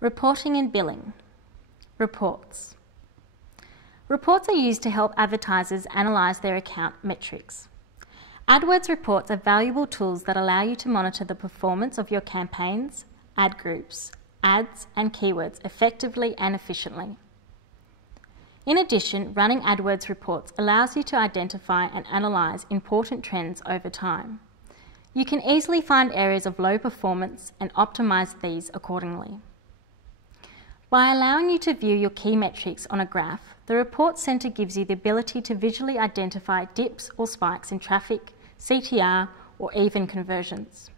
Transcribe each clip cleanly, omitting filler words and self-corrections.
Reporting and billing. Reports. Reports are used to help advertisers analyse their account metrics. AdWords reports are valuable tools that allow you to monitor the performance of your campaigns, ad groups, ads and keywords effectively and efficiently. In addition, running AdWords reports allows you to identify and analyse important trends over time. You can easily find areas of low performance and optimise these accordingly. By allowing you to view your key metrics on a graph, the Reports Centre gives you the ability to visually identify dips or spikes in traffic, CTR, or even conversions.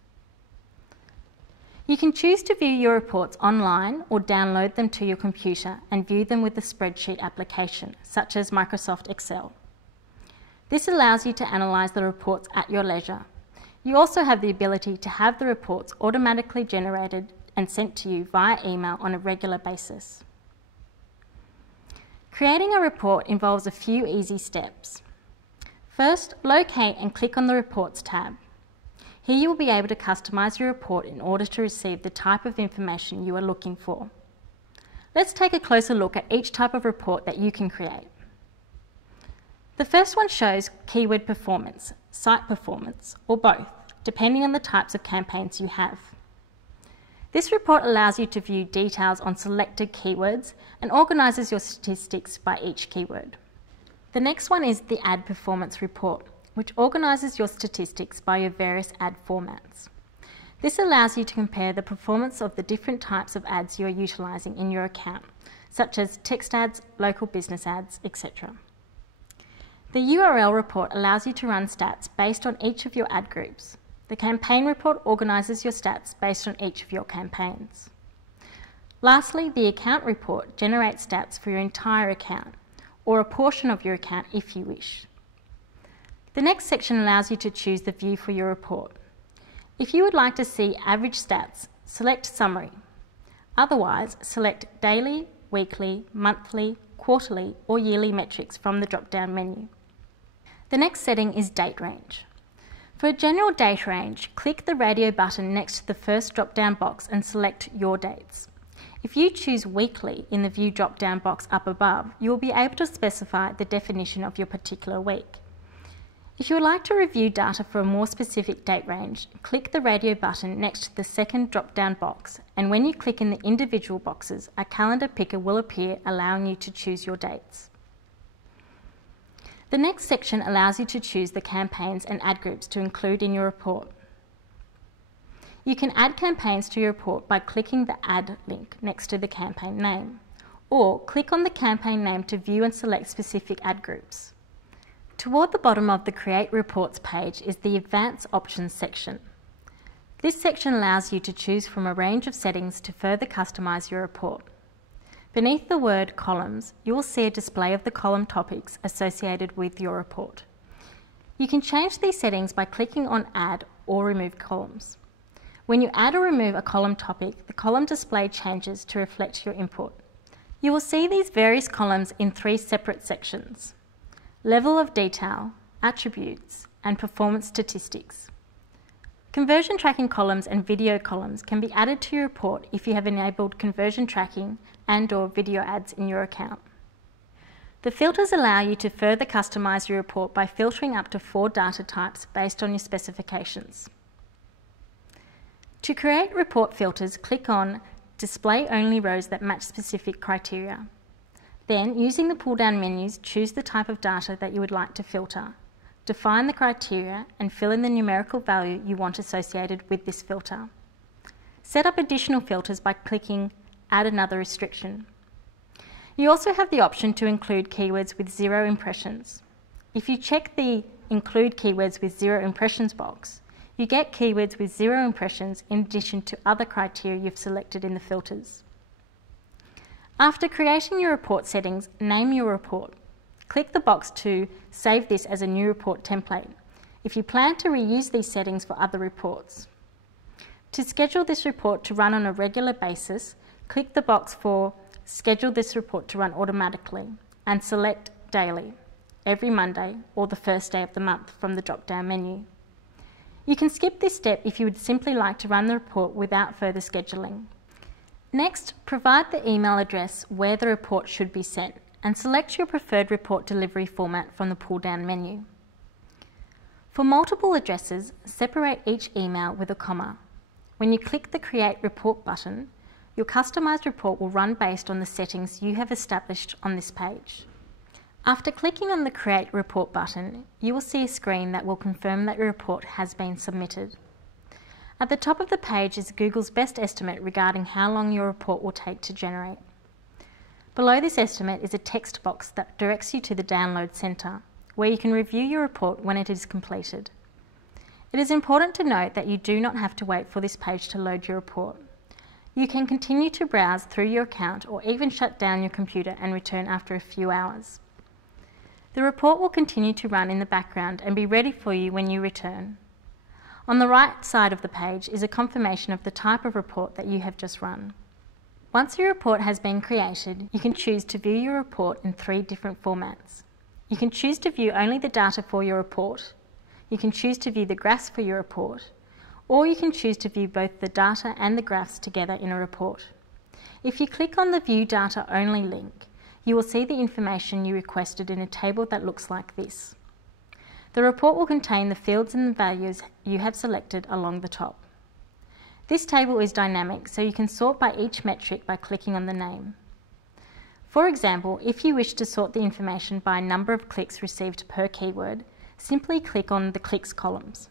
You can choose to view your reports online or download them to your computer and view them with a spreadsheet application, such as Microsoft Excel. This allows you to analyse the reports at your leisure. You also have the ability to have the reports automatically generated and sent to you via email on a regular basis. Creating a report involves a few easy steps. First, locate and click on the Reports tab. Here you will be able to customise your report in order to receive the type of information you are looking for. Let's take a closer look at each type of report that you can create. The first one shows keyword performance, site performance, or both, depending on the types of campaigns you have. This report allows you to view details on selected keywords and organises your statistics by each keyword. The next one is the ad performance report, which organises your statistics by your various ad formats. This allows you to compare the performance of the different types of ads you are utilising in your account, such as text ads, local business ads, etc. The URL report allows you to run stats based on each of your ad groups. The campaign report organises your stats based on each of your campaigns. Lastly, the account report generates stats for your entire account, or a portion of your account if you wish. The next section allows you to choose the view for your report. If you would like to see average stats, select Summary. Otherwise, select Daily, Weekly, Monthly, Quarterly or Yearly metrics from the drop-down menu. The next setting is Date Range. For a general date range, click the radio button next to the first drop-down box and select your dates. If you choose Weekly in the View drop-down box up above, you will be able to specify the definition of your particular week. If you would like to review data for a more specific date range, click the radio button next to the second drop-down box, and when you click in the individual boxes, a calendar picker will appear allowing you to choose your dates. The next section allows you to choose the campaigns and ad groups to include in your report. You can add campaigns to your report by clicking the Add link next to the campaign name, or click on the campaign name to view and select specific ad groups. Toward the bottom of the Create Reports page is the Advanced Options section. This section allows you to choose from a range of settings to further customise your report. Beneath the word Columns, you will see a display of the column topics associated with your report. You can change these settings by clicking on Add or Remove Columns. When you add or remove a column topic, the column display changes to reflect your input. You will see these various columns in 3 separate sections: Level of Detail, Attributes, and Performance Statistics. Conversion tracking columns and video columns can be added to your report if you have enabled conversion tracking and/or video ads in your account. The filters allow you to further customise your report by filtering up to 4 data types based on your specifications. To create report filters, click on Display only rows that match specific criteria. Then, using the pull-down menus, choose the type of data that you would like to filter. Define the criteria and fill in the numerical value you want associated with this filter. Set up additional filters by clicking Add another restriction. You also have the option to include keywords with 0 impressions. If you check the Include keywords with 0 impressions box, you get keywords with 0 impressions in addition to other criteria you've selected in the filters. After creating your report settings, name your report. Click the box to save this as a new report template if you plan to reuse these settings for other reports. To schedule this report to run on a regular basis, click the box for Schedule this report to run automatically and select Daily, every Monday or the first day of the month from the drop-down menu. You can skip this step if you would simply like to run the report without further scheduling. Next, provide the email address where the report should be sent and select your preferred report delivery format from the pull-down menu. For multiple addresses, separate each email with a comma. When you click the Create Report button, your customised report will run based on the settings you have established on this page. After clicking on the Create Report button, you will see a screen that will confirm that your report has been submitted. At the top of the page is Google's best estimate regarding how long your report will take to generate. Below this estimate is a text box that directs you to the Download Centre, where you can review your report when it is completed. It is important to note that you do not have to wait for this page to load your report. You can continue to browse through your account or even shut down your computer and return after a few hours. The report will continue to run in the background and be ready for you when you return. On the right side of the page is a confirmation of the type of report that you have just run. Once your report has been created, you can choose to view your report in 3 different formats. You can choose to view only the data for your report, you can choose to view the graphs for your report, or you can choose to view both the data and the graphs together in a report. If you click on the View Data Only link, you will see the information you requested in a table that looks like this. The report will contain the fields and the values you have selected along the top. This table is dynamic, so you can sort by each metric by clicking on the name. For example, if you wish to sort the information by number of clicks received per keyword, simply click on the clicks columns.